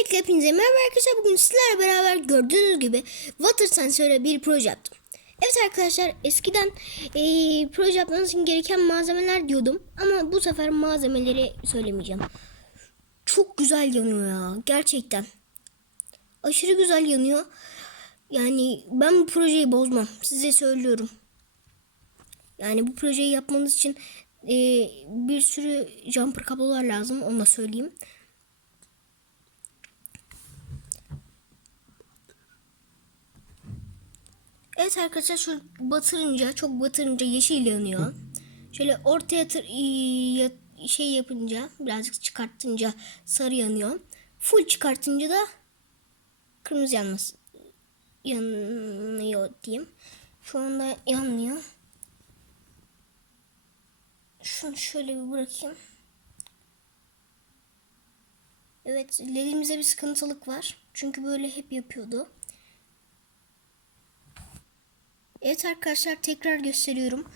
Öncelikle hepinize merhaba arkadaşlar. Bugün sizlerle beraber gördüğünüz gibi water sensörle bir proje yaptım. Evet arkadaşlar eskiden eee, proje yapmanız için gereken malzemeler diyordum. Ama bu sefer malzemeleri söylemeyeceğim. Çok güzel yanıyor ya gerçekten. Aşırı güzel yanıyor. Yani ben bu projeyi bozmam. Size söylüyorum. Yani bu projeyi yapmanız için eee, bir sürü jumper kablolar lazım. Onu da söyleyeyim. Evet arkadaşlar şu batırınca çok batırınca yeşil yanıyor. Şöyle ortaya tır, şey yapınca birazcık çıkartınca sarı yanıyor. Full çıkartınca da kırmızı yanması yanıyor diyeyim. Şu anda yanmıyor. Şunu şöyle bir bırakayım. Evet ledimizde bir sıkıntılık var. Çünkü böyle hep yapıyordu. Evet arkadaşlar tekrar gösteriyorum.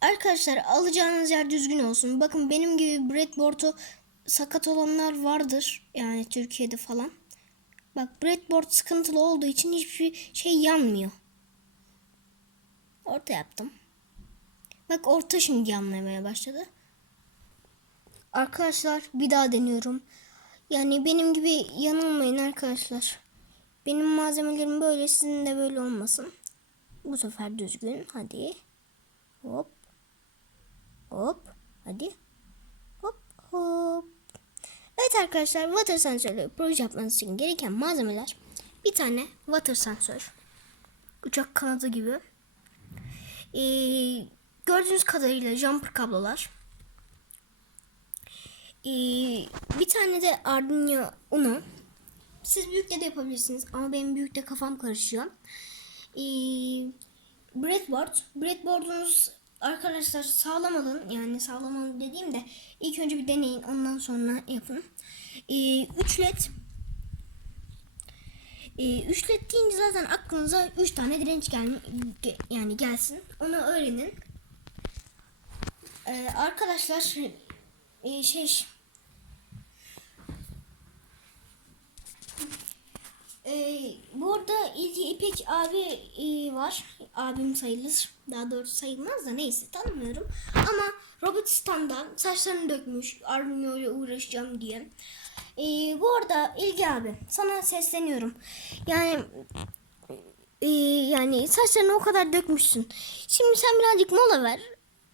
Arkadaşlar alacağınız yer düzgün olsun. Bakın benim gibi breadboard'u sakat olanlar vardır. Yani Türkiye'de falan. Bak breadboard sıkıntılı olduğu için hiçbir şey yanmıyor. Orta yaptım. Bak orta şimdi yanmaya başladı. Arkadaşlar bir daha deniyorum. Yani benim gibi yanılmayın arkadaşlar. Benim malzemelerim böyle sizin de böyle olmasın. Bu sefer düzgün. Hadi. Hop. Hop. Hadi. Hop hop. Evet arkadaşlar water sensörle proje yapmanız için gereken malzemeler bir tane water sensör. Uçak kanadı gibi. Ee, gördüğünüz kadarıyla jumper kablolar. Ee, bir tane de Arduino Uno. Siz büyükte de yapabilirsiniz ama benim büyükte kafam karışıyor. Ee, breadboard. Breadboard'unuz arkadaşlar sağlam alın. Yani sağlam alın dediğimde ilk önce bir deneyin. Ondan sonra yapın. Ee, 3 led. Ee, 3 led deyince zaten aklınıza 3 tane direnç gel ge- yani gelsin. Onu öğrenin. Ee, arkadaşlar e, şey İlgi İpek abi e, var. Abim sayılır. Daha doğrusu sayılmaz da neyse tanımıyorum. Ama Robotistan'dan saçlarını dökmüş. İle uğraşacağım diye. Ee, bu arada İlgi abi sana sesleniyorum. Yani e, yani saçlarını o kadar dökmüşsün. Şimdi sen birazcık mola ver.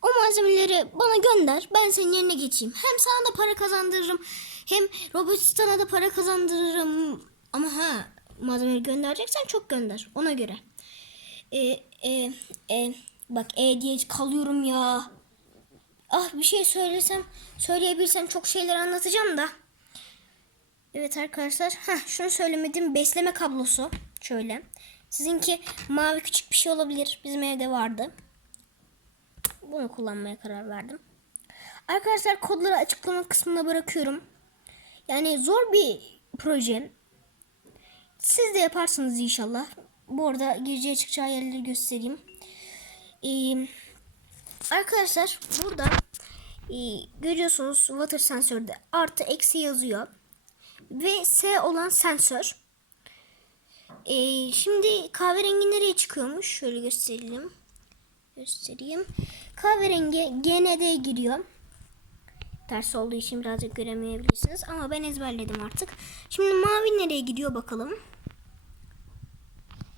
O malzemeleri bana gönder. Ben senin yerine geçeyim. Hem sana da para kazandırırım. Hem Robotistan'a da para kazandırırım. Ama ha malzemeleri göndereceksen çok gönder. Ona göre. E, e, e, bak e diye kalıyorum ya. Ah bir şey söylesem söyleyebilsem çok şeyler anlatacağım da. Evet arkadaşlar. Heh, şunu söylemedim. Besleme kablosu. Şöyle. Sizinki mavi küçük bir şey olabilir. Bizim evde vardı. Bunu kullanmaya karar verdim. Arkadaşlar kodları açıklama kısmına bırakıyorum. Yani zor bir proje. Siz de yaparsınız inşallah. Bu arada gireceği çıkacağı yerleri göstereyim. Ee, arkadaşlar burada e, görüyorsunuz water sensörde artı eksi yazıyor. Ve S olan sensör. Ee, şimdi kahverengi nereye çıkıyormuş? Şöyle gösterelim. Göstereyim. Kahverengi GND giriyor. Ters olduğu için birazcık göremeyebilirsiniz. Ama ben ezberledim artık. Şimdi mavi nereye gidiyor bakalım.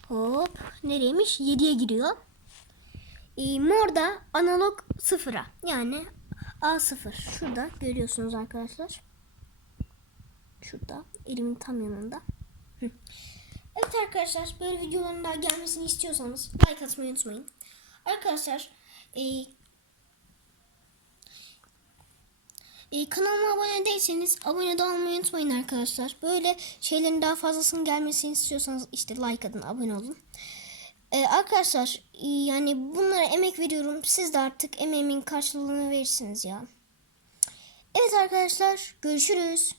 Hop. Nereymiş? 7'ye giriyor. Ee, mor da analog sıfıra. Yani A0. Şurada görüyorsunuz arkadaşlar. Şurada. Elimin tam yanında. Evet arkadaşlar böyle videoların daha gelmesini istiyorsanız like atmayı unutmayın. Arkadaşlar e, e, kanalıma abone değilseniz abone de olmayı unutmayın arkadaşlar. Böyle şeylerin daha fazlasının gelmesini istiyorsanız işte like atın abone olun. E, arkadaşlar yani bunlara emek veriyorum. Siz de artık emeğimin karşılığını verirsiniz ya. Evet arkadaşlar görüşürüz.